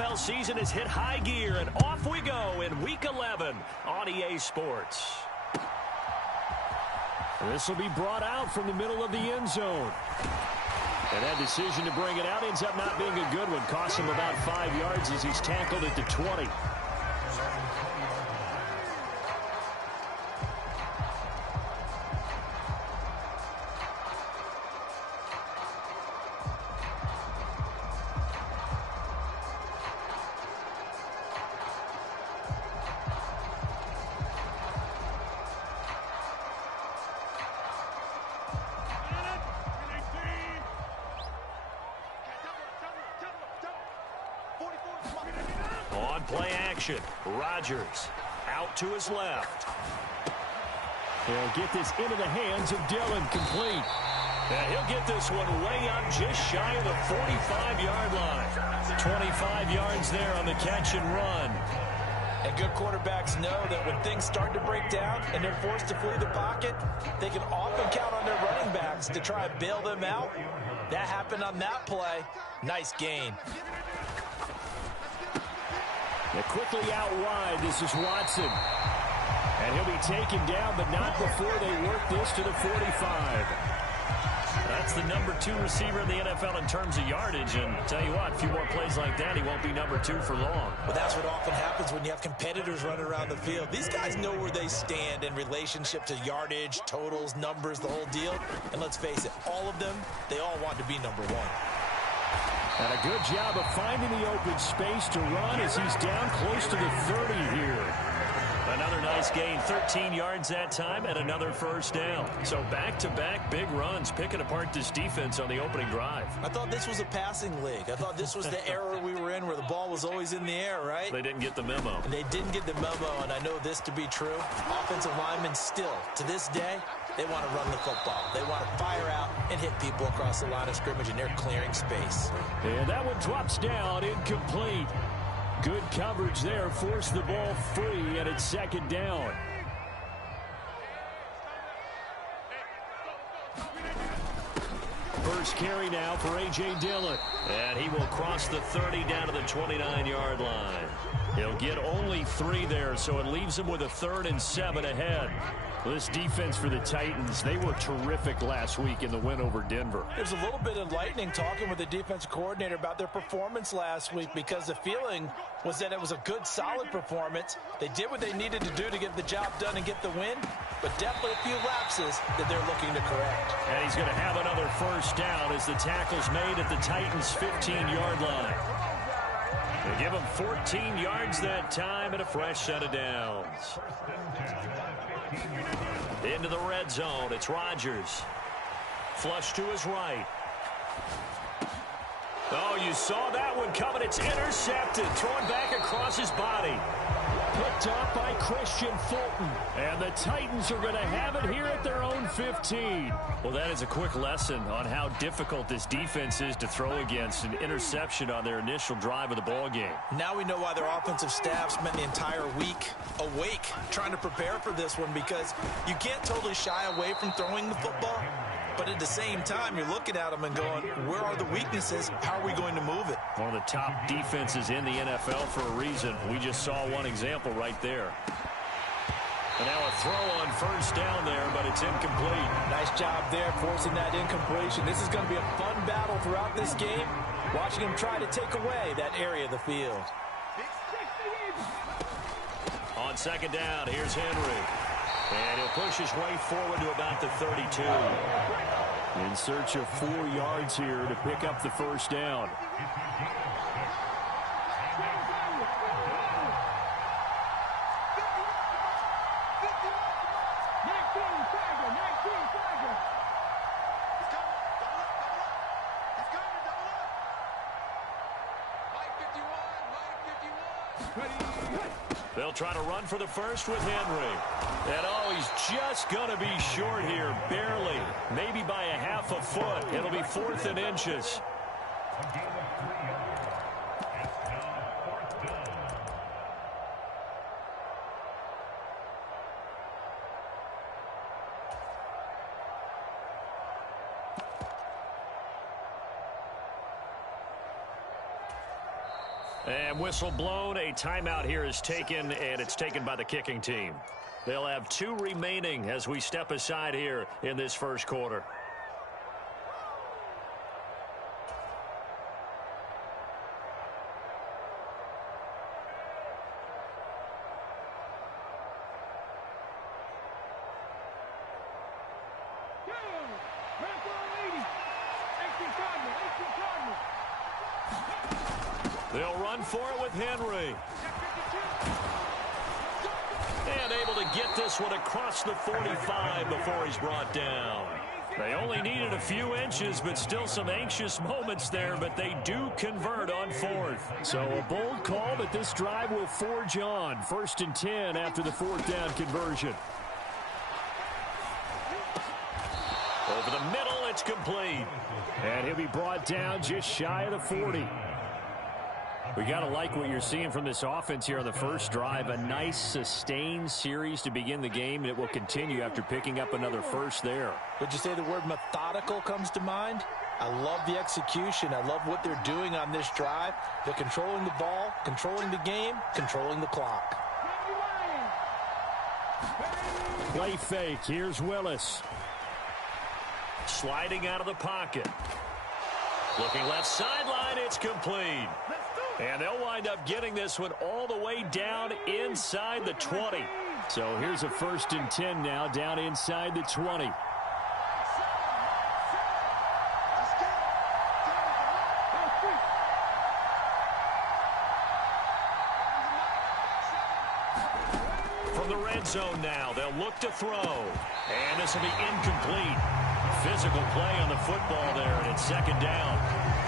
NFL season has hit high gear, and off we go in Week 11 on EA Sports. This will be brought out from the middle of the end zone. And that decision to bring it out ends up not being a good one. Costs him about 5 yards as he's tackled at the 20. On play action, Rodgers out to his left. They'll get this into the hands of Dillon, complete. And he'll get this one way up just shy of the 45-yard line. 25 yards there on the catch and run. And good quarterbacks know that when things start to break down and they're forced to flee the pocket, they can often count on their running backs to try and bail them out. That happened on that play. Nice gain. They're quickly out wide. This is Watson. And he'll be taken down, but not before they work this to the 45. That's the number 2 receiver in the NFL in terms of yardage. And tell you what, a few more plays like that, he won't be number 2 for long. Well, that's what often happens when you have competitors running around the field. These guys know where they stand in relationship to yardage, totals, numbers, the whole deal. And let's face it, all of them, they all want to be number 1. And a good job of finding the open space to run as he's down close to the 30 here. Another nice gain, 13 yards that time, and another first down. So back-to-back big runs, picking apart this defense on the opening drive. I thought this was a passing league. I thought this was the era we were in where the ball was always in the air, right? They didn't get the memo. And they didn't get the memo, and I know this to be true. Offensive linemen still, to this day, they want to run the football. They want to fire out and hit people across the line of scrimmage, and they're clearing space. And that one drops down, incomplete. Good coverage there, forced the ball free, and it's second down. First carry now for A.J. Dillon. And he will cross the 30 down to the 29-yard line. He'll get only 3 there, so it leaves him with a 3rd and 7 ahead. This defense for the Titans, they were terrific last week in the win over Denver. There's a little bit enlightening talking with the defensive coordinator about their performance last week, because the feeling was that it was a good, solid performance. They did what they needed to do to get the job done and get the win, but definitely a few lapses that they're looking to correct. And he's going to have another first down as the tackle's made at the Titans' 15-yard line. They give him 14 yards that time and a fresh set of downs. Into the red zone, it's Rodgers. Flush to his right. Oh, you saw that one coming. It's intercepted. Thrown back across his body. Picked up by Christian Fulton. And the Titans are going to have it here at their own 15. Well, that is a quick lesson on how difficult this defense is to throw against. An interception on their initial drive of the ball game. Now we know why their offensive staff spent the entire week awake trying to prepare for this one, because you can't totally shy away from throwing the football. But at the same time, you're looking at them and going, where are the weaknesses? How are we going to move it? One of the top defenses in the NFL for a reason. We just saw one example right there. And now a throw on first down there, but it's incomplete. Nice job there forcing that incompletion. This is going to be a fun battle throughout this game, watching him try to take away that area of the field. On second down, here's Henry. And he'll push his way forward to about the 32. In search of 4 yards here to pick up the first down. They'll try to run for the first with Henry. And oh, he's just going to be short here, barely. Maybe by a half a foot. It'll be 4th and inches. And whistle blown. A timeout here is taken, and it's taken by the kicking team. They'll have 2 remaining as we step aside here in this first quarter. They'll run for it with Henry. And able to get this one across the 45 before he's brought down. They only needed a few inches, but still some anxious moments there, but they do convert on 4th. So a bold call that this drive will forge on. 1st and 10 after the 4th down conversion. Over the middle, it's complete. And he'll be brought down just shy of the 40. We got to like what you're seeing from this offense here on the first drive. A nice, sustained series to begin the game, and it will continue after picking up another first there. Would you say the word methodical comes to mind? I love the execution. I love what they're doing on this drive. They're controlling the ball, controlling the game, controlling the clock. Play fake. Here's Willis. Sliding out of the pocket. Looking left sideline, it's complete. And they'll wind up getting this one all the way down inside the 20. So here's a 1st and 10 now, down inside the 20. From the red zone now, they'll look to throw. And this will be incomplete. Physical play on the football there, and it's 2nd down.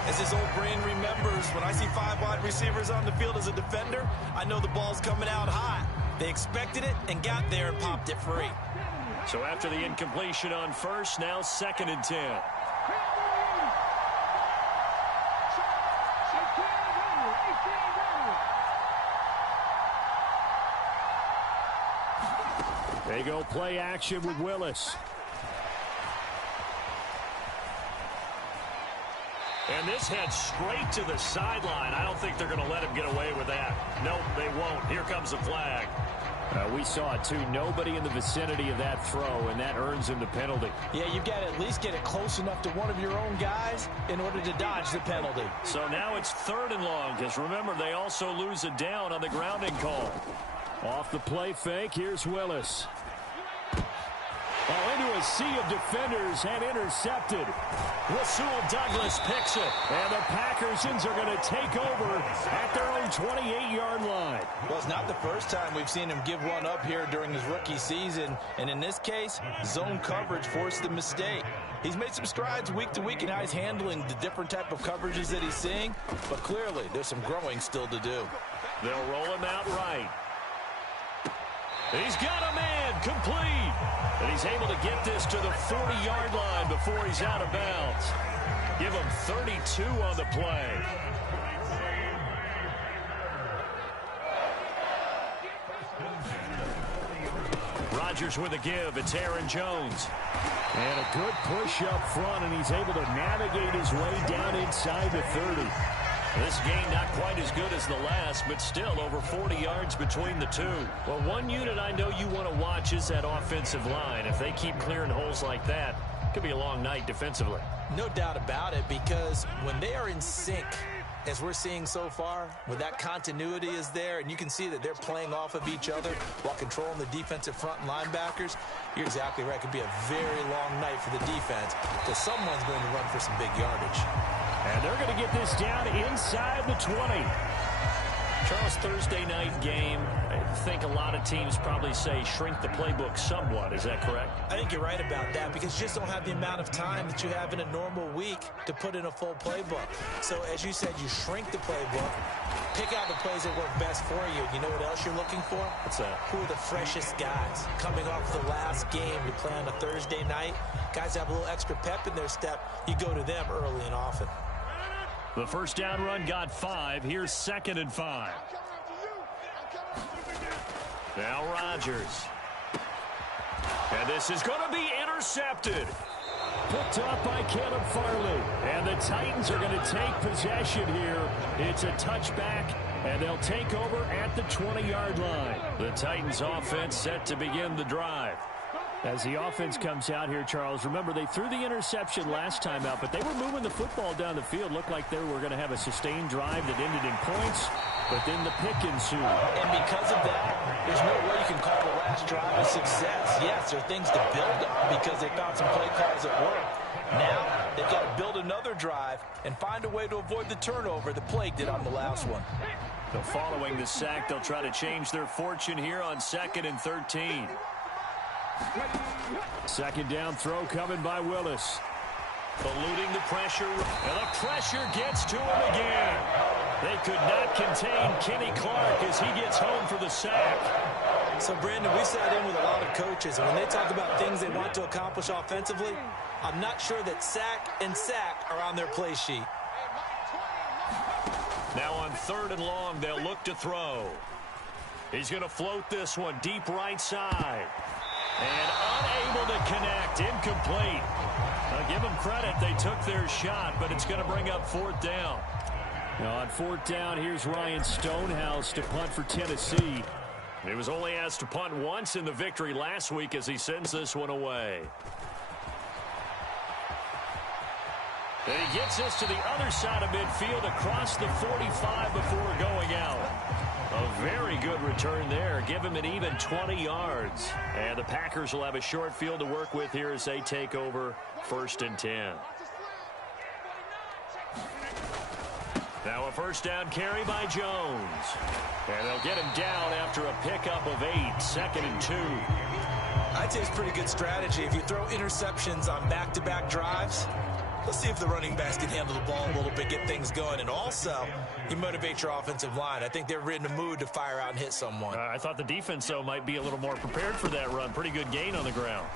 As his old brain remembers, when I see 5 wide receivers on the field as a defender, I know the ball's coming out hot. They expected it and got there and popped it free. So after the incompletion on 1st, now 2nd and 10. They go play action with Willis. And this heads straight to the sideline. I don't think they're going to let him get away with that. Nope, they won't. Here comes the flag. We saw it, too. Nobody in the vicinity of that throw, and that earns him the penalty. Yeah, you've got to at least get it close enough to one of your own guys in order to dodge the penalty. So now it's 3rd and long, because remember, they also lose it down on the grounding call. Off the play fake, here's Willis. Oh, into a sea of defenders and intercepted. Rasul Douglas picks it. And the Packersons are going to take over at their own 28-yard line. Well, it's not the first time we've seen him give one up here during his rookie season. And in this case, zone coverage forced the mistake. He's made some strides week to week in how he's handling the different type of coverages that he's seeing. But clearly, there's some growing still to do. They'll roll him out right. He's got a man complete. And he's able to get this to the 40-yard line before he's out of bounds. Give him 32 on the play. Rodgers with a give. It's Aaron Jones. And a good push up front, and he's able to navigate his way down inside the 30. This game not quite as good as the last, but still over 40 yards between the two. Well, one unit I know you want to watch is that offensive line. If they keep clearing holes like that, it could be a long night defensively. No doubt about it, because when they are in sync, as we're seeing so far, when that continuity is there, and you can see that they're playing off of each other while controlling the defensive front and linebackers, you're exactly right. It could be a very long night for the defense, because someone's going to run for some big yardage. And they're going to get this down inside the 20. Charles, Thursday night game, I think a lot of teams probably say shrink the playbook somewhat. Is that correct? I think you're right about that, because you just don't have the amount of time that you have in a normal week to put in a full playbook. So, as you said, you shrink the playbook, pick out the plays that work best for you. You know what else you're looking for? What's that? Who are the freshest guys coming off the last game to play on a Thursday night? Guys have a little extra pep in their step. You go to them early and often. The first down run got 5. Here's 2nd and 5. Now Rodgers. And this is going to be intercepted. Picked up by Caleb Farley. And the Titans are going to take possession here. It's a touchback, and they'll take over at the 20-yard line. The Titans offense set to begin the drive. As the offense comes out here, Charles, remember they threw the interception last time out, but they were moving the football down the field. Looked like they were going to have a sustained drive that ended in points, but then the pick ensued. And because of that, there's no way you can call the last drive a success. Yes, there are things to build on because they found some play calls that work. Now they've got to build another drive and find a way to avoid the turnover that plagued it on the last one. So following the sack, they'll try to change their fortune here on 2nd and 13. Second down throw coming by Willis. Eluding the pressure, and the pressure gets to him again. They could not contain Kenny Clark as he gets home for the sack. So, Brandon, we sat in with a lot of coaches, and when they talk about things they want to accomplish offensively, I'm not sure that sack and sack are on their play sheet. Now on 3rd and long, they'll look to throw. He's going to float this one deep right side. And unable to connect, incomplete. Now give them credit, they took their shot, but it's going to bring up 4th down. Now on 4th down, here's Ryan Stonehouse to punt for Tennessee. He was only asked to punt once in the victory last week as he sends this one away. And he gets this to the other side of midfield across the 45 before going out. A very good return there. Give him an even 20 yards. And the Packers will have a short field to work with here as they take over 1st and 10. Now a 1st down carry by Jones. And they'll get him down after a pickup of 8. 2nd and 2. I'd say it's pretty good strategy. If you throw interceptions on back-to-back drives, let's see if the running backs can handle the ball a little bit, get things going. And also, you motivate your offensive line. I think they're in the mood to fire out and hit someone. I thought the defense, though, might be a little more prepared for that run. Pretty good gain on the ground.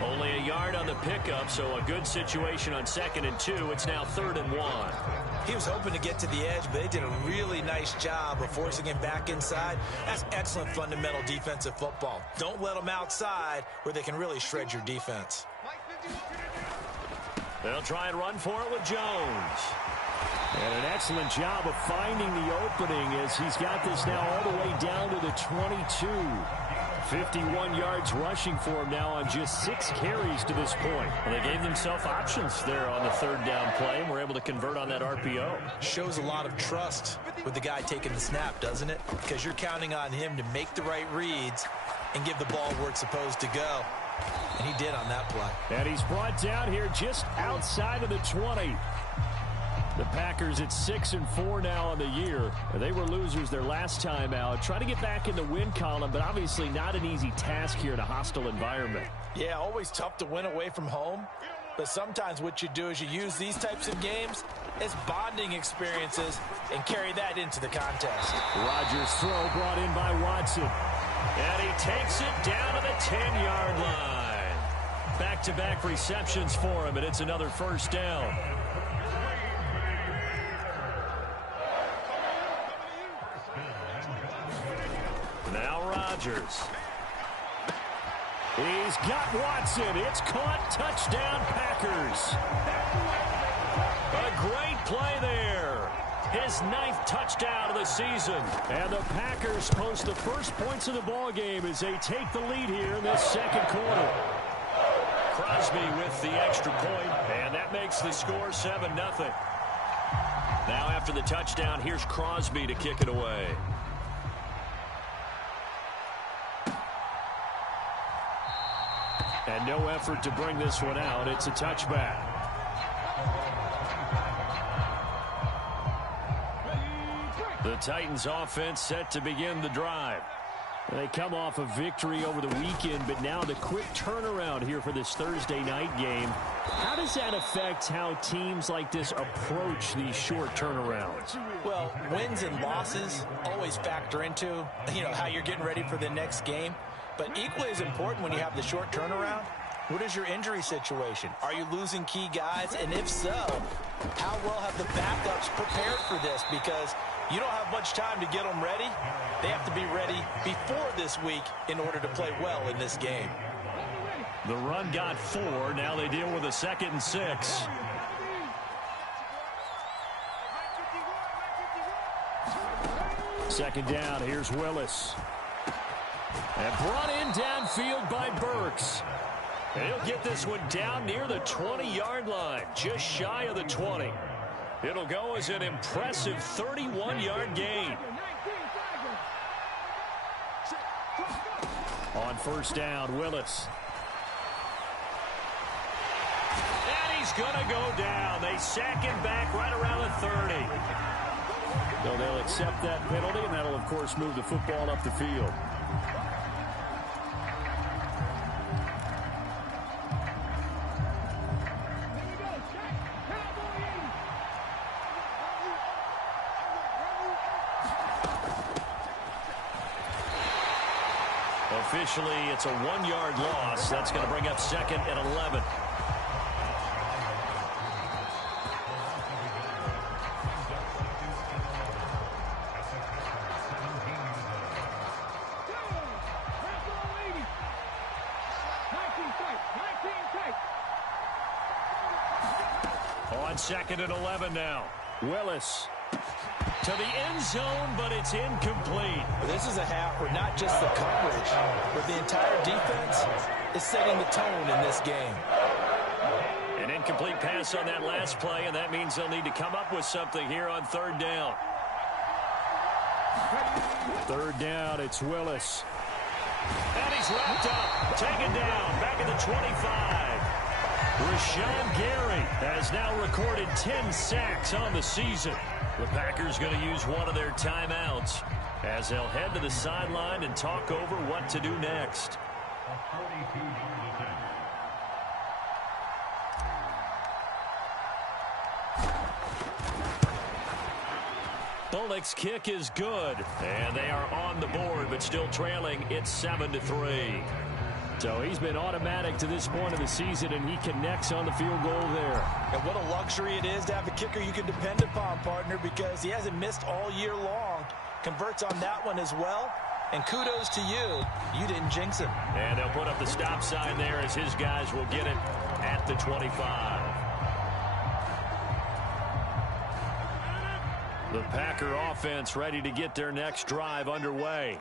Only a yard on the pickup, so a good situation on 2nd and 2. It's now 3rd and 1. He was hoping to get to the edge, but they did a really nice job of forcing him back inside. That's excellent fundamental defensive football. Don't let them outside where they can really shred your defense. They'll try and run for it with Jones. And an excellent job of finding the opening as he's got this now all the way down to the 22. 51 yards rushing for him now on just 6 carries to this point. Well, they gave themselves options there on the 3rd down play and were able to convert on that RPO. Shows a lot of trust with the guy taking the snap, doesn't it? Because you're counting on him to make the right reads and give the ball where it's supposed to go. And he did on that play. And he's brought down here just outside of the 20. The Packers at 6-4 now on the year. They were losers their last time out. Try to get back in the win column, but obviously not an easy task here in a hostile environment. Yeah, always tough to win away from home. But sometimes what you do is you use these types of games as bonding experiences and carry that into the contest. Rodgers' throw brought in by Watson. And he takes it down to the 10-yard line. Back-to-back receptions for him, and it's another 1st down. Now Rodgers. He's got Watson. It's caught. Touchdown, Packers. A great play there. His 9th touchdown of the season. And the Packers post the first points of the ball game as they take the lead here in this 2nd quarter. Crosby with the extra point, and that makes the score 7-0. Now after the touchdown, here's Crosby to kick it away. And no effort to bring this one out. It's a touchback. The Titans offense set to begin the drive. They come off a victory over the weekend, but now the quick turnaround here for this Thursday night game. How does that affect how teams like this approach these short turnarounds? Well, wins and losses always factor into, how you're getting ready for the next game. But equally as important when you have the short turnaround, what is your injury situation? Are you losing key guys? And if so, how well have the backups prepared for this? Because you don't have much time to get them ready. They have to be ready before this week in order to play well in this game. The run got 4. Now they deal with a 2nd and 6. Second down. Here's Willis. And brought in downfield by Burks. And he'll get this one down near the 20-yard line, just shy of the 20. It'll go as an impressive 31-yard gain. On first down, Willis. And he's going to go down. They sack him back right around the 30. So they'll accept that penalty, and that'll, of course, move the football up the field. Officially, it's a 1-yard loss. That's going to bring up 2nd and 11. On 2nd and 11 now. Willis. To the end zone, but it's incomplete. This is a half where not just the coverage, but the entire defense is setting the tone in this game. An incomplete pass on that last play, and that means they'll need to come up with something here on 3rd down. 3rd down, it's Willis. And he's wrapped up, taken down, back at the 25. Rashawn Gary has now recorded 10 sacks on the season. The Packers going to use one of their timeouts as they'll head to the sideline and talk over what to do next. Bullock's kick is good, and they are on the board, but still trailing. It's 7-3. So he's been automatic to this point of the season, and he connects on the field goal there. And what a luxury it is to have a kicker you can depend upon, partner, because he hasn't missed all year long. Converts on that one as well. And kudos to you. You didn't jinx him. And they'll put up the stop sign there as his guys will get it at the 25. The Packer offense ready to get their next drive underway.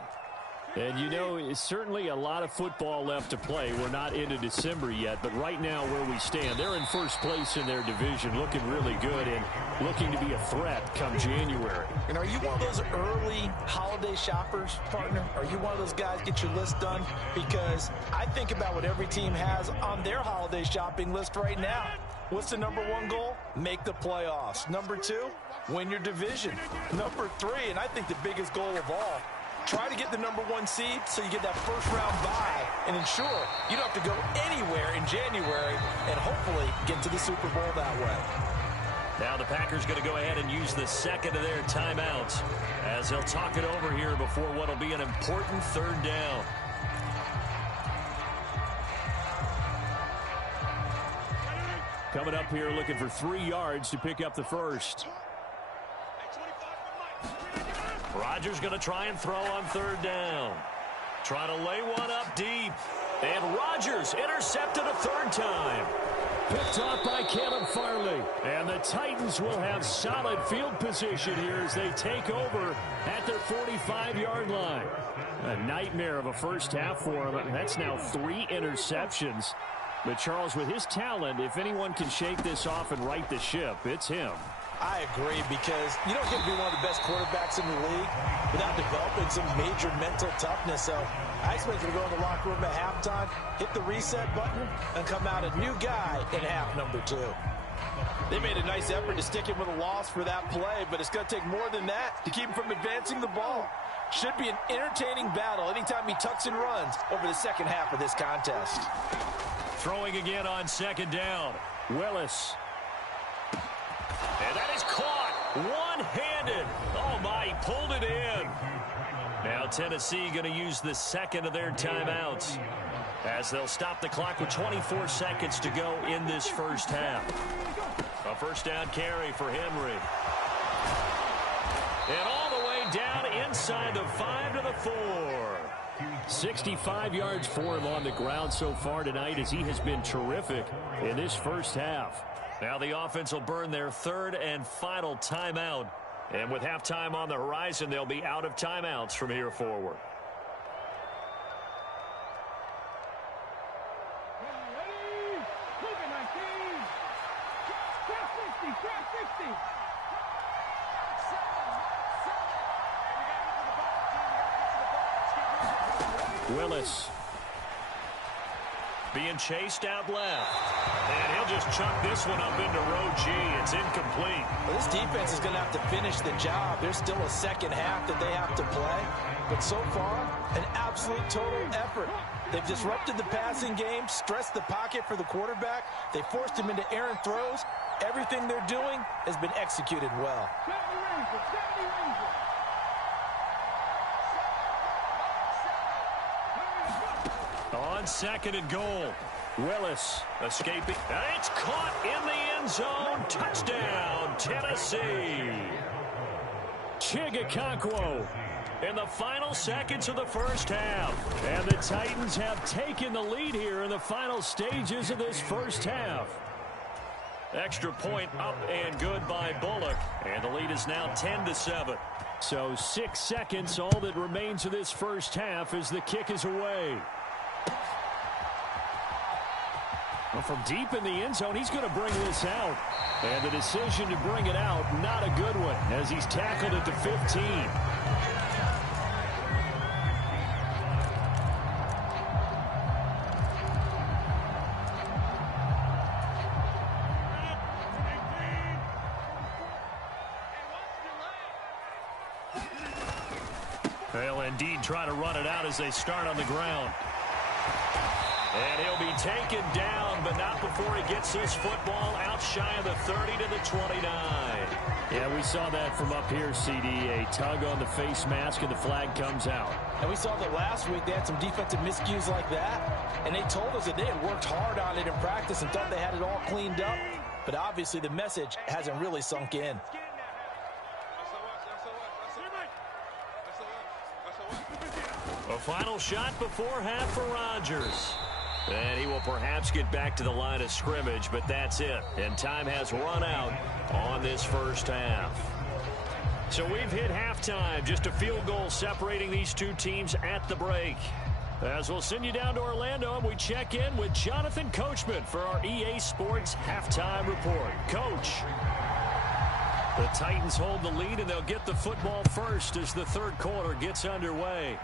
And, you know, it's certainly a lot of football left to play. We're not into December yet, but right now where we stand, they're in first place in their division, looking really good and looking to be a threat come January. And are you one of those early holiday shoppers, partner? Are you one of those guys get your list done? Because I think about what every team has on their holiday shopping list right now. What's the number 1 goal? Make the playoffs. Number 2, win your division. Number 3, and I think the biggest goal of all, try to get the number 1 seed so you get that first-round bye and ensure you don't have to go anywhere in January and hopefully get to the Super Bowl that way. Now the Packers going to go ahead and use the 2nd of their timeouts as they'll talk it over here before what will be an important 3rd down. Coming up here looking for 3 yards to pick up the first. Rodgers going to try and throw on 3rd down. Trying to lay one up deep. And Rodgers intercepted a 3rd time. Picked off by Caleb Farley. And the Titans will have solid field position here as they take over at their 45-yard line. A nightmare of a first half for him. That's now 3 interceptions. But, Charles, with his talent, if anyone can shake this off and right the ship, it's him. I agree, because you don't get to be one of the best quarterbacks in the league without developing some major mental toughness. So I expect you to go in the locker room at halftime, hit the reset button, and come out a new guy in half number 2. They made a nice effort to stick him with a loss for that play, but it's going to take more than that to keep him from advancing the ball. Should be an entertaining battle anytime he tucks and runs over the second half of this contest. Throwing again on 2nd down. Willis. And that is caught one-handed. Oh, my, he pulled it in. Now Tennessee going to use the 2nd of their timeouts as they'll stop the clock with 24 seconds to go in this first half. A first down carry for Henry. And all the way down inside the 5 to the 4. 65 yards for him on the ground so far tonight as he has been terrific in this first half. Now the offense will burn their third and final timeout. And with halftime on the horizon, they'll be out of timeouts from here forward. Willis. Being chased out left. And he'll just chuck this one up into row G. It's incomplete. Well, this defense is going to have to finish the job. There's still a second half that they have to play. But so far, an absolute total effort. They've disrupted the passing game, stressed the pocket for the quarterback. They forced him into errant throws. Everything they're doing has been executed well. On second and goal. Willis Escaping. And it's caught in the end zone. Touchdown, Tennessee. Chigakonkwo in the final seconds of the first half. And the Titans have taken the lead here in the final stages of this first half. Extra point up and good by Bullock. And the lead is now 10-7. So 6 seconds, all that remains of this first half as the kick is away. Well, from deep in the end zone, he's going to bring this out. And the decision to bring it out, not a good one, as he's tackled at the 15. They'll indeed try to run it out as they start on the ground. And he'll be taken down, but not before he gets this football out shy of the 30 to the 29. Yeah, we saw that from up here, CD. A tug on the face mask, and the flag comes out. And we saw that last week. They had some defensive miscues like that. And they told us that they had worked hard on it in practice and thought they had it all cleaned up. But obviously the message hasn't really sunk in. A final shot before half for Rodgers. And he will perhaps get back to the line of scrimmage, but that's it. And time has run out on this first half. So we've hit halftime. Just a field goal separating these two teams at the break. As we'll send you down to Orlando, and we check in with Jonathan Coachman for our EA Sports Halftime Report. Coach. The Titans hold the lead, and they'll get the football first as the third quarter gets underway.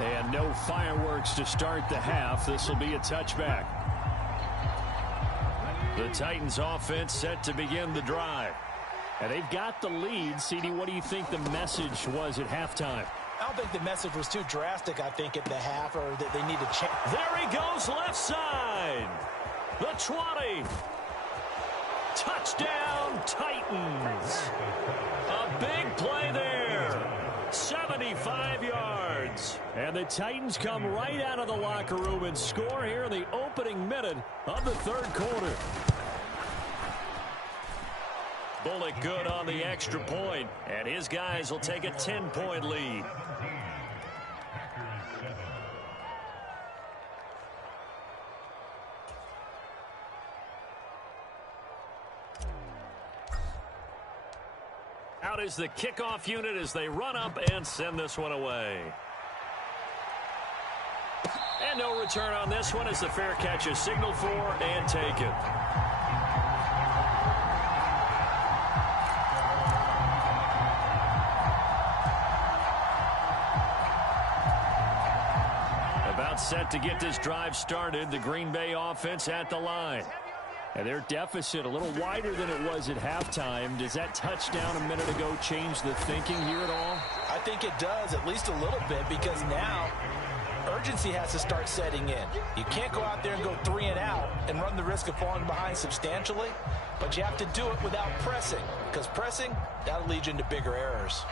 And no fireworks to start the half. This will be a touchback. The Titans offense set to begin the drive. And they've got the lead. CD, what do you think the message was at halftime? I don't think the message was too drastic, I think, at the half, or that they need to change. There he goes, left side. The 20. Touchdown, Titans. A big play there. 75 yards. And the Titans come right out of the locker room and score here in the opening minute of the third quarter. Bullock good on the extra point, and his guys will take a 10-point lead. Out is the kickoff unit as they run up and send this one away. And no return on this one as the fair catch is signaled for and taken. About set to get this drive started, the Green Bay offense at the line. And their deficit a little wider than it was at halftime. Does that touchdown a minute ago change the thinking here at all? I think it does, at least a little bit, because now urgency has to start setting in. You can't go out there and go 3 and out and run the risk of falling behind substantially, but you have to do it without pressing, because pressing, that'll lead you into bigger errors.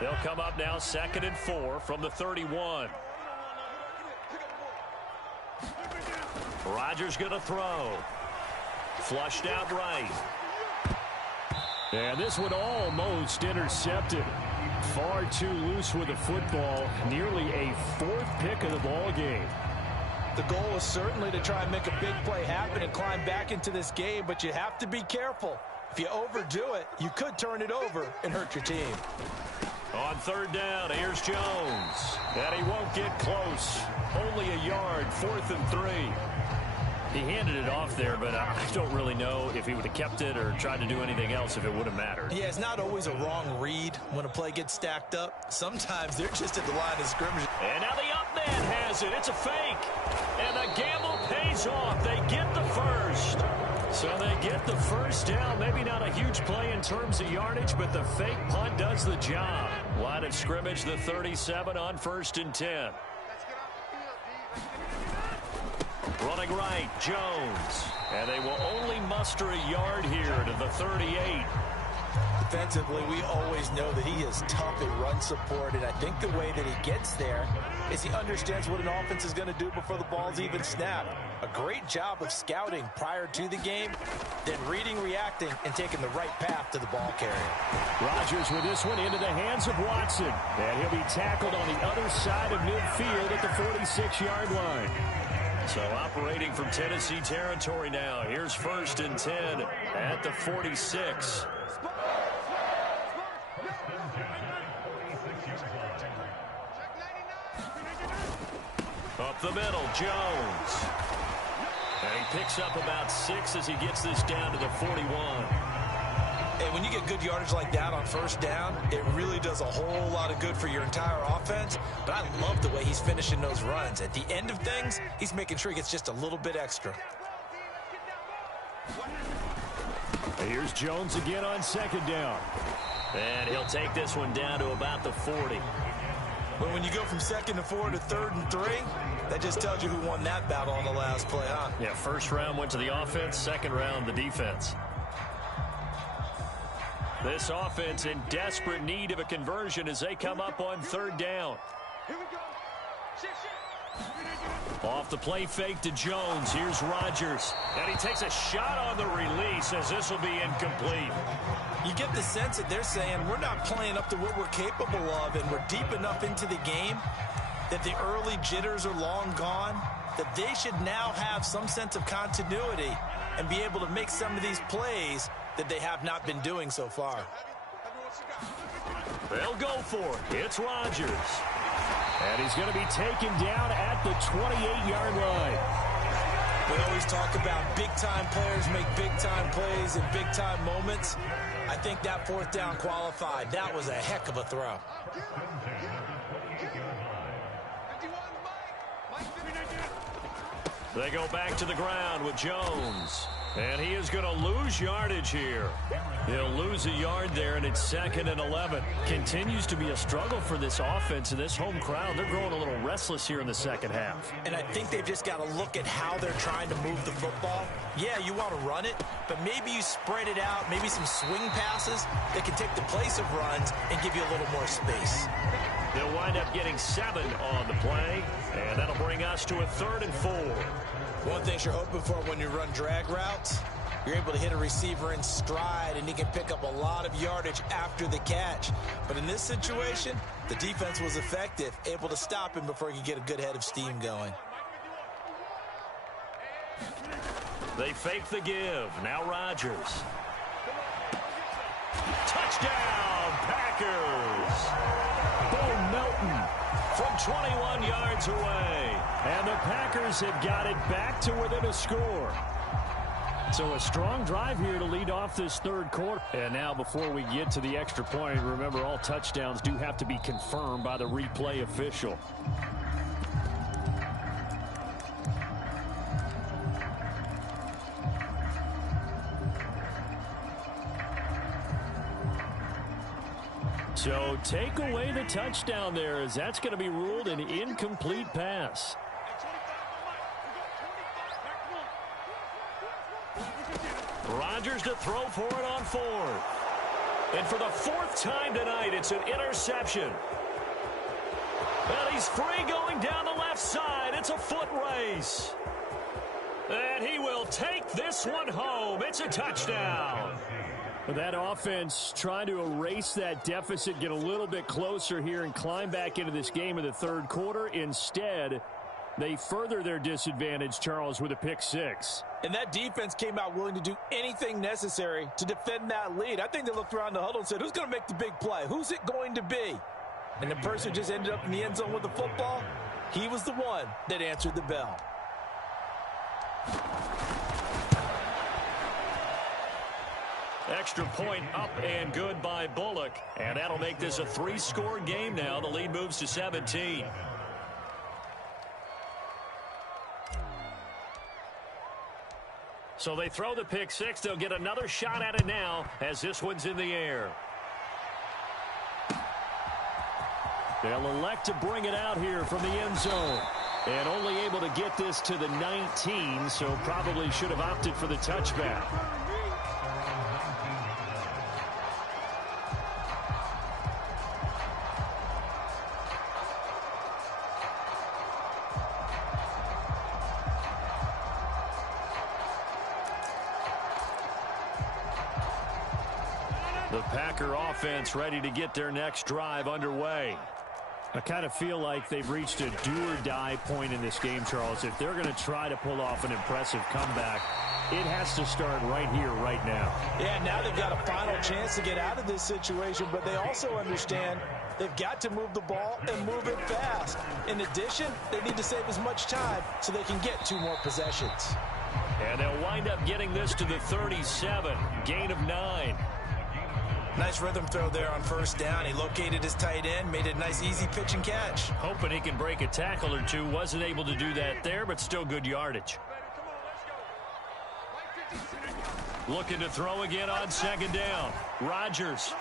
They'll come up now 2nd and 4 from the 31. Rodgers going to throw. Flushed out right. And this one almost intercepted. Far too loose with the football. Nearly a fourth pick of the ball game. The goal is certainly to try and make a big play happen and climb back into this game, but you have to be careful. If you overdo it, you could turn it over and hurt your team. On third down, here's Jones. And he won't get close. Only a yard, 4th and 3. He handed it off there, but I don't really know if he would have kept it or tried to do anything else if it would have mattered. Yeah, it's not always a wrong read when a play gets stacked up. Sometimes they're just at the line of scrimmage. And now the up man has it. It's a fake. And the gamble pays off. They get the first. So they get the first down. Maybe not a huge play in terms of yardage, but the fake punt does the job. Line of scrimmage, the 37 on 1st and 10. Running right, Jones. And they will only muster a yard here to the 38. Defensively, we always know that he is tough at run support, and I think the way that he gets there is he understands what an offense is going to do before the ball's even snapped. A great job of scouting prior to the game, then reading, reacting, and taking the right path to the ball carrier. Rodgers with this one into the hands of Watson. And he'll be tackled on the other side of midfield at the 46-yard line. So operating from Tennessee territory now. Here's 1st and 10 at the 46. Up the middle, Jones. And he picks up about 6 as he gets this down to the 41. And when you get good yardage like that on 1st down, it really does a whole lot of good for your entire offense. But I love the way he's finishing those runs. At the end of things, he's making sure he gets just a little bit extra. Here's Jones again on 2nd down. And he'll take this one down to about the 40. But when you go from 2nd and 4 to 3rd and 3, that just tells you who won that battle on the last play, huh? Yeah, 1st round went to the offense, 2nd round the defense. This offense in desperate need of a conversion as they come up on 3rd down. Off the play fake to Jones. Here's Rodgers. And he takes a shot on the release as this will be incomplete. You get the sense that they're saying we're not playing up to what we're capable of, and we're deep enough into the game that the early jitters are long gone, that they should now have some sense of continuity and be able to make some of these plays that they have not been doing so far. They'll go for it. It's Rodgers. And he's going to be taken down at the 28-yard line. We always talk about big-time players make big-time plays in big-time moments. I think that 4th down qualified. That was a heck of a throw. They go back to the ground with Jones. And he is going to lose yardage here. He'll lose a yard there, and it's 2nd and 11. Continues to be a struggle for this offense and this home crowd. They're growing a little restless here in the 2nd half. And I think they've just got to look at how they're trying to move the football. Yeah, you want to run it, but maybe you spread it out, maybe some swing passes that can take the place of runs and give you a little more space. They'll wind up getting 7 on the play, and that'll bring us to a 3rd and 4. One thing you're hoping for when you run drag routes, you're able to hit a receiver in stride, and he can pick up a lot of yardage after the catch. But in this situation, the defense was effective, able to stop him before he could get a good head of steam going. They fake the give. Now Rodgers. Touchdown, Packers! Bo Melton from 21 yards away. And the Packers have got it back to within a score. So a strong drive here to lead off this 3rd quarter. And now before we get to the extra point, remember all touchdowns do have to be confirmed by the replay official. So take away the touchdown there, as that's going to be ruled an incomplete pass. Rodgers to throw for it on 4th. And for the 4th time tonight, it's an interception. And he's free going down the left side. It's a foot race. And he will will take this one home. It's a touchdown. That offense trying to erase that deficit, get a little bit closer here and climb back into this game in the third quarter. Instead, they further their disadvantage, Charles, with a pick six. And that defense came out willing to do anything necessary to defend that lead. I think they looked around the huddle and said, who's going to make the big play? Who's it going to be? And the person who just ended up in the end zone with the football, he was the one that answered the bell. Extra point up and good by Bullock. And that'll make this a 3-score game now. The lead moves to 17. So they throw the pick six. They'll get another shot at it now as this one's in the air. They'll elect to bring it out here from the end zone. And only able to get this to the 19, so probably should have opted for the touchback. The Packer offense ready to get their next drive underway. I kind of feel like they've reached a do-or-die point in this game, Charles. If they're going to try to pull off an impressive comeback, it has to start right here, right now. Yeah, now they've got a final chance to get out of this situation, but they also understand they've got to move the ball and move it fast. In addition, they need to save as much time so they can get 2 more possessions. And they'll wind up getting this to the 37, gain of 9. Nice rhythm throw there on first down. He located his tight end, made it a nice easy pitch and catch. Hoping he can break a tackle or two. Wasn't able to do that there, but still good yardage. Looking to throw again on second down. Rodgers.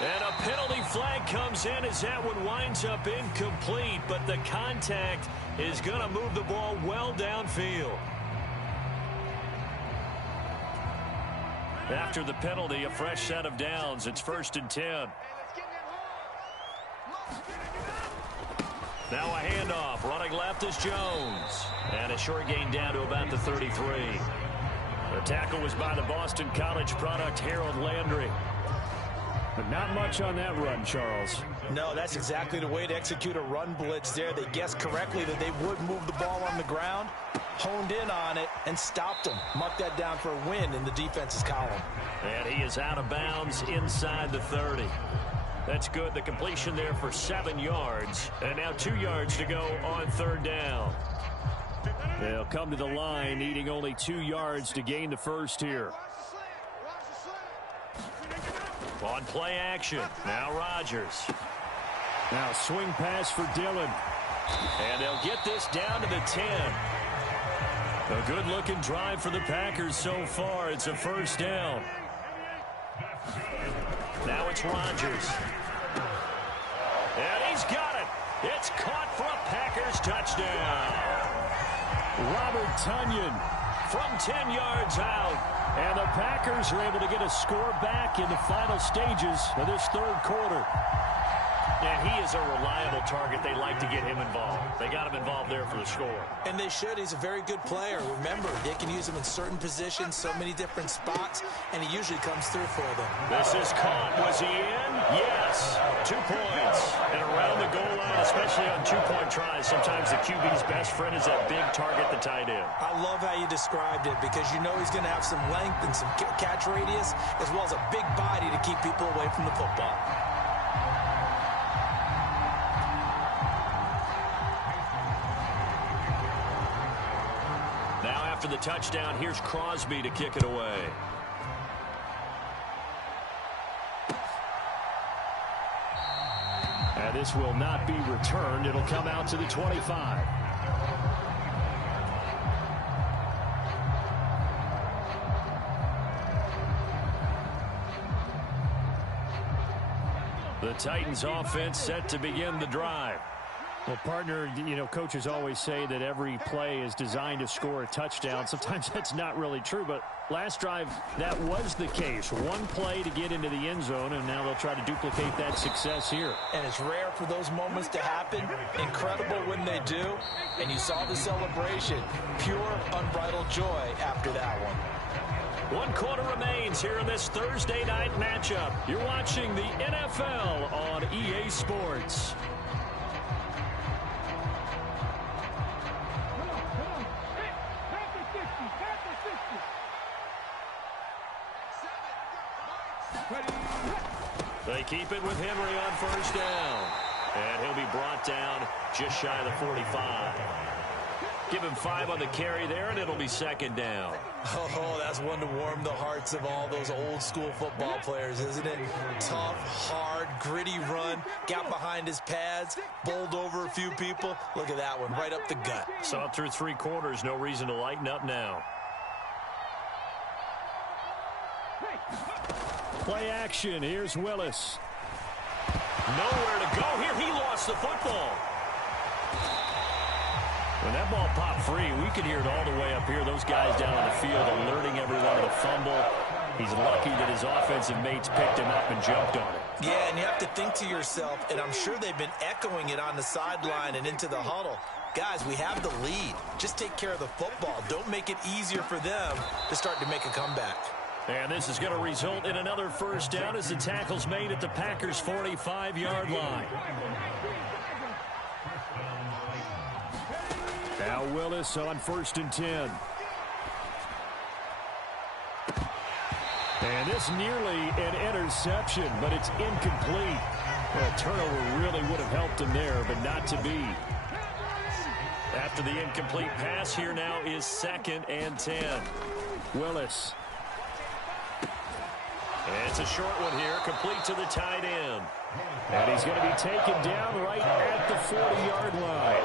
And a penalty flag comes in as that one winds up incomplete, but the contact is going to move the ball well downfield. After the penalty, a fresh set of downs. It's 1st and 10. Now a handoff. Running left is Jones. And a short gain down to about the 33. The tackle was by the Boston College product, Harold Landry. But not much on that run, Charles. No, that's exactly the way to execute a run blitz there. They guessed correctly that they would move the ball on the ground, honed in on it, and stopped him. Marked that down for a win in the defense's column. And he is out of bounds inside the 30. That's good. The completion there for 7 yards. And now 2 yards to go on third down. They'll come to the line, needing only 2 yards to gain the first here. On play action. Now Rodgers. Now swing pass for Dillon. And they'll get this down to the 10. A good-looking drive for the Packers so far. It's a first down. Now it's Rodgers. And he's got it. It's caught for a Packers touchdown. Robert Tonyan from 10 yards out. And the Packers are able to get a score back in the final stages of this third quarter. And he is a reliable target. They like to get him involved. They got him involved there for the score. And they should. He's a very good player. Remember, they can use him in certain positions, so many different spots, and he usually comes through for them. This is caught. Was he in? Yes. 2 points. And around the goal line, especially on 2-point tries, sometimes the QB's best friend is that big target, the tight end. I love how you described it because you know he's going to have some length and some catch radius as well as a big body to keep people away from the football. After the touchdown, here's Crosby to kick it away. And this will not be returned. It'll come out to the 25. The Titans offense set to begin the drive. Well, partner, coaches always say that every play is designed to score a touchdown. Sometimes that's not really true, but last drive, that was the case. One play to get into the end zone, and now they'll try to duplicate that success here. And it's rare for those moments to happen. Incredible when they do. And you saw the celebration. Pure, unbridled joy after that one. 1 quarter remains here in this Thursday night matchup. You're watching the NFL on EA Sports. They keep it with Henry on first down. And he'll be brought down just shy of the 45. Give him 5 on the carry there, and it'll be second down. Oh, that's one to warm the hearts of all those old-school football players, isn't it? Tough, hard, gritty run. Got behind his pads, bowled over a few people. Look at that one, right up the gut. Saw through 3 quarters, no reason to lighten up now. Play action. Here's Willis. Nowhere to go here. He lost the football. When that ball popped free, we could hear it all the way up here. Those guys down on the field alerting everyone of the fumble. He's lucky that his offensive mates picked him up and jumped on it. Yeah, and you have to think to yourself, and I'm sure they've been echoing it on the sideline and into the huddle. Guys, we have the lead. Just take care of the football. Don't make it easier for them to start to make a comeback. And this is going to result in another first down as the tackle's made at the Packers' 45-yard line. Now Willis on 1st and 10. And this nearly an interception, but it's incomplete. Well, a turnover really would have helped him there, but not to be. After the incomplete pass, here now is 2nd and 10. Willis. And it's a short one here, complete to the tight end. And he's going to be taken down right at the 40-yard line.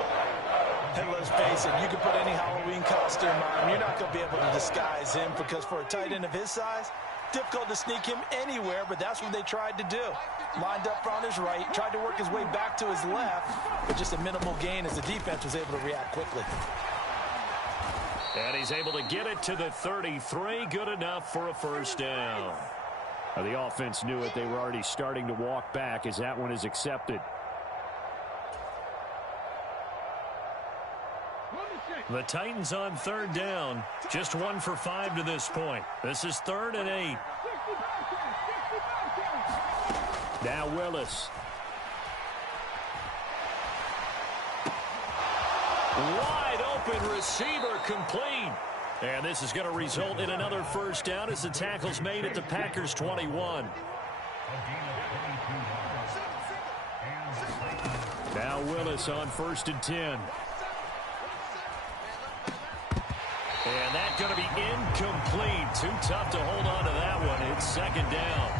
And let's face it, you can put any Halloween costume on him. You're not going to be able to disguise him because for a tight end of his size, difficult to sneak him anywhere, but that's what they tried to do. Lined up on his right, tried to work his way back to his left, but just a minimal gain as the defense was able to react quickly. And he's able to get it to the 33, good enough for a first down. Now, the offense knew it. They were already starting to walk back as that one is accepted. The Titans on 3rd down. Just 1 for 5 to this point. This is 3rd and 8. Now Willis. Wide open receiver complete. And this is going to result in another first down as the tackle's made at the Packers' 21. Now Willis on 1st and 10. And that's going to be incomplete. Too tough to hold on to that one. It's 2nd down.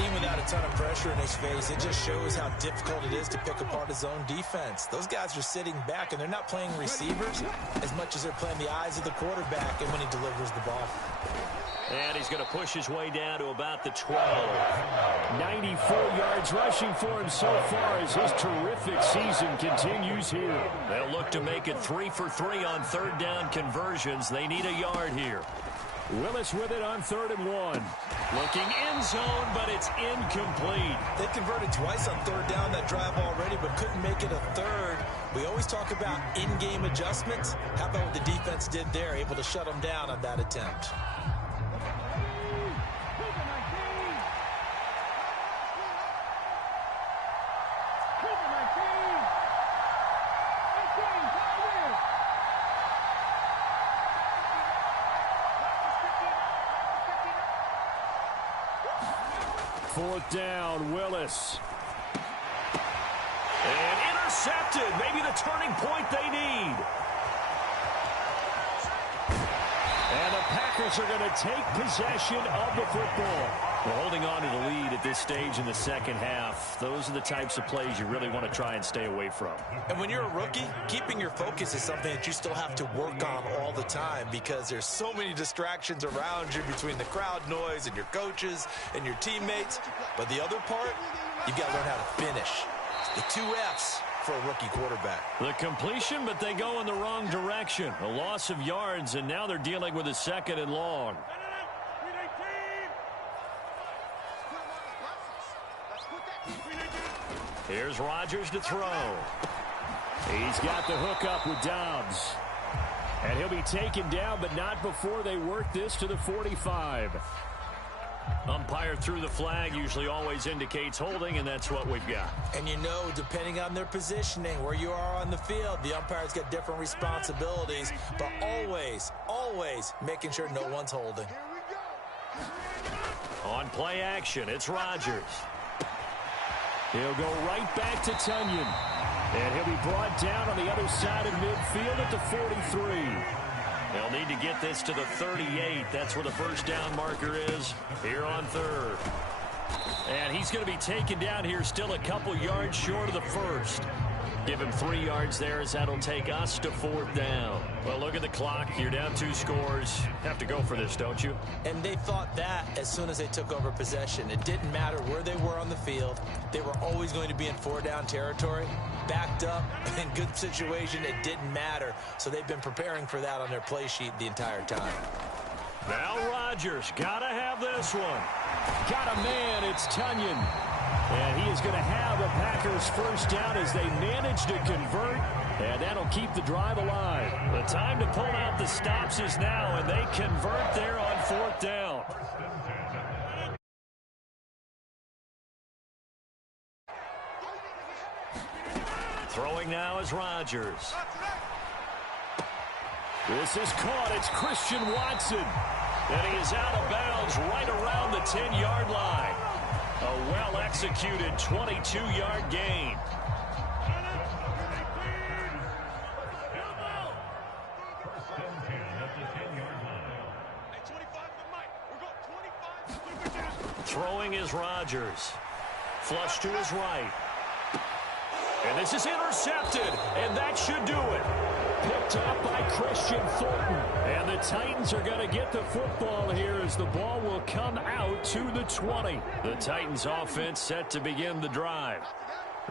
Even without a ton of pressure in his face, it just shows how difficult it is to pick apart his own defense. Those guys are sitting back, and they're not playing receivers as much as they're playing the eyes of the quarterback and when he delivers the ball. And he's going to push his way down to about the 12. 94 yards rushing for him so far as his terrific season continues here. They'll look to make it 3 for 3 on 3rd down conversions. They need a yard here. Willis with it on 3rd and 1. Looking end zone, but it's incomplete. They converted twice on 3rd down that drive already, but couldn't make it a 3rd. We always talk about in-game adjustments. How about what the defense did there, able to shut them down on that attempt? Fourth down, Willis. And intercepted. Maybe the turning point they need. And the Packers are going to take possession of the football. Well, holding on to the lead at this stage in the second half, those are the types of plays you really want to try and stay away from. And when you're a rookie, keeping your focus is something that you still have to work on all the time because there's so many distractions around you between the crowd noise and your coaches and your teammates. But the other part, you've got to learn how to finish. The 2 Fs for a rookie quarterback. The completion, but they go in the wrong direction. A loss of yards, and now they're dealing with a 2nd and long. Here's Rodgers to throw. He's got the hook up with Dobbs. And he'll be taken down, but not before they work this to the 45. Umpire threw the flag, usually always indicates holding, and that's what we've got. And you know, depending on their positioning, where you are on the field, the umpire's got different responsibilities, but always making sure no one's holding. On play action, it's Rodgers. He'll go right back to Tonyan. And he'll be brought down on the other side of midfield at the 43. They'll need to get this to the 38. That's where the first down marker is here on 3rd. And he's going to be taken down here still a couple yards short of the first. Give him 3 yards there as that'll take us to 4th down. Well, look at the clock. You're down 2 scores. Have to go for this, don't you? And they thought that as soon as they took over possession. It didn't matter where they were on the field. They were always going to be in 4-down territory. Backed up, in good situation, it didn't matter. So they've been preparing for that on their play sheet the entire time. Now Rodgers, gotta have this one. Got a man, it's Tonyan. And he is going to have a Packers first down as they manage to convert. And that'll keep the drive alive. The time to pull out the stops is now, and they convert there on 4th down. Throwing now is Rodgers. This is caught. It's Christian Watson. And he is out of bounds right around the 10-yard line. A well-executed 22-yard gain. Throwing is Rodgers. Flush to his right. And this is intercepted, and that should do it. Picked up by Christian Fulton. And the Titans are going to get the football here as the ball will come out to the 20. The Titans offense set to begin the drive.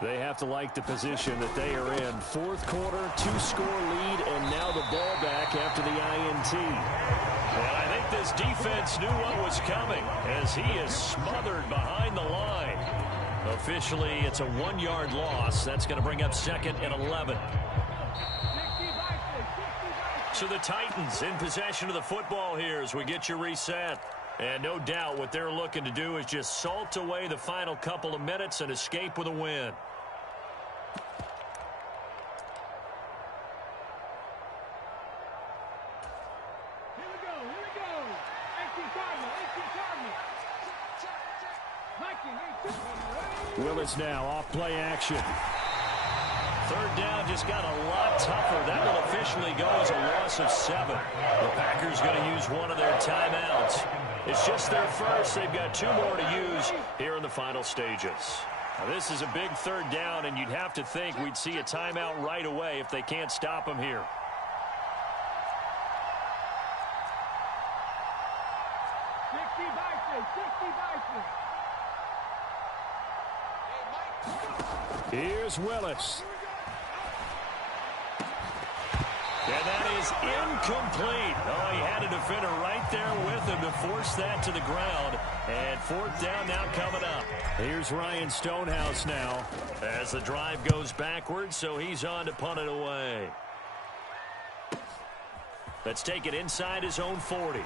They have to like the position that they are in. 4th quarter, 2-score lead, and now the ball back after the INT. And I think this defense knew what was coming as he is smothered behind the line. Officially, it's a 1-yard loss. That's going to bring up 2nd and 11. So the Titans in possession of the football here as we get you reset. And no doubt what they're looking to do is just salt away the final couple of minutes and escape with a win. Willis now off play action. 3rd down just got a lot tougher. That will officially go as a loss of 7. The Packers going to use one of their timeouts. It's just their first. They've got 2 more to use here in the final stages. Now, this is a big 3rd down, and you'd have to think we'd see a timeout right away if they can't stop them here. Here's Willis. And that is incomplete. Oh, he had a defender right there with him to force that to the ground. And 4th down now coming up. Here's Ryan Stonehouse now. As the drive goes backwards, so he's on to punt it away. Let's take it inside his own 40.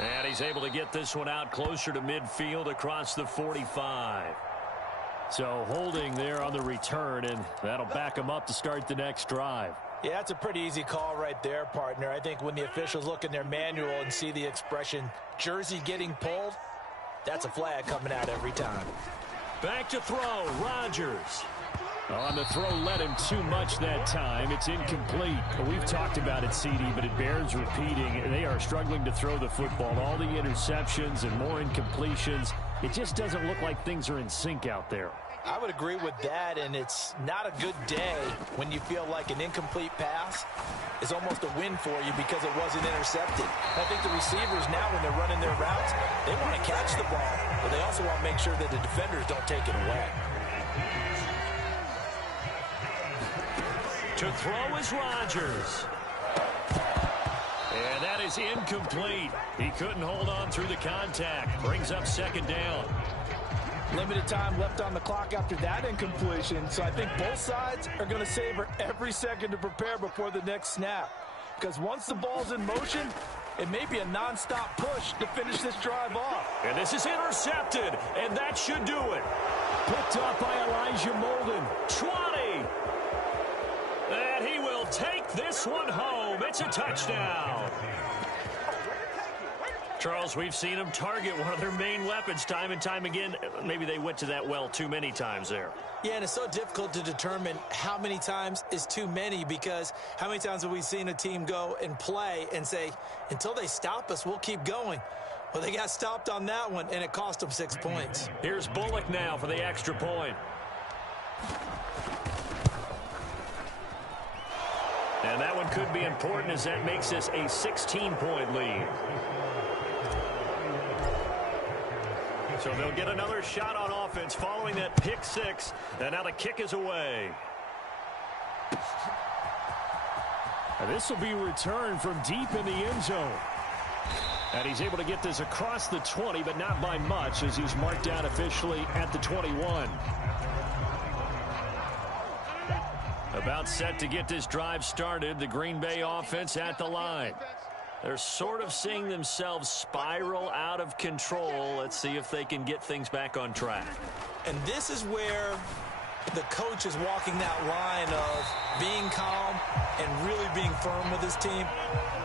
And he's able to get this one out closer to midfield across the 45. So holding there on the return, and that'll back him up to start the next drive. Yeah, that's a pretty easy call right there, partner. I think when the officials look in their manual and see the expression jersey getting pulled, that's a flag coming out every time. Back to throw, Rodgers. On the throw, led him too much that time. It's incomplete. We've talked about it, CD, but it bears repeating. They are struggling to throw the football. All the interceptions and more incompletions. It just doesn't look like things are in sync out there. I would agree with that, and it's not a good day when you feel like an incomplete pass is almost a win for you because it wasn't intercepted. I think the receivers now, when they're running their routes, they want to catch the ball, but they also want to make sure that the defenders don't take it away. To throw is Rodgers. And that is incomplete. He couldn't hold on through the contact. Brings up second down. Limited time left on the clock after that incompletion, so I think both sides are going to savor every second to prepare before the next snap. Because once the ball's in motion, it may be a nonstop push to finish this drive off. And this is intercepted, and that should do it. Picked up by Elijah Molden. 20. And he will take this one home. It's a touchdown. Charles, we've seen them target one of their main weapons time and time again. Maybe they went to that well too many times there. Yeah, and it's so difficult to determine how many times is too many, because how many times have we seen a team go and play and say, until they stop us, we'll keep going. Well, they got stopped on that one, and it cost them 6 points. Here's Bullock now for the extra point. And that one could be important, as that makes this a 16-point lead. So they'll get another shot on offense following that pick six. And now the kick is away. This will be returned from deep in the end zone. And he's able to get this across the 20, but not by much, as he's marked down officially at the 21. About set to get this drive started. The Green Bay offense at the line. They're sort of seeing themselves spiral out of control. Let's see if they can get things back on track. And this is where the coach is walking that line of being calm and really being firm with his team.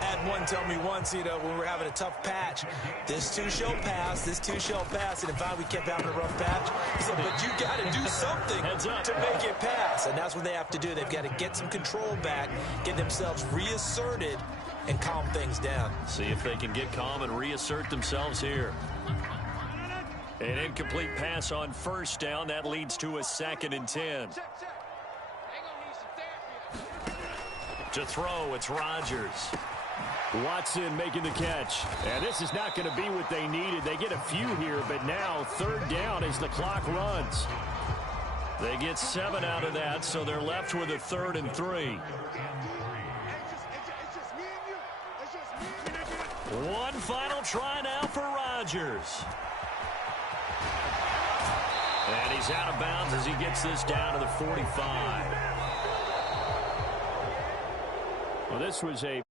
I had one tell me once, when we were having a tough patch, this too shall pass, this too shall pass. And in fact, we kept having a rough patch. He said, but you got to do something to make it pass. And that's what they have to do. They've got to get some control back, get themselves reasserted, and calm things down. See if they can get calm and reassert themselves here. An incomplete pass on first down. That leads to a 2nd and 10. To throw, it's Rodgers. Watson making the catch. And this is not going to be what they needed. They get a few here, but now 3rd down as the clock runs. They get 7 out of that, so they're left with a 3rd and 3. One final try now for Rodgers. And he's out of bounds as he gets this down to the 45. Well, this was a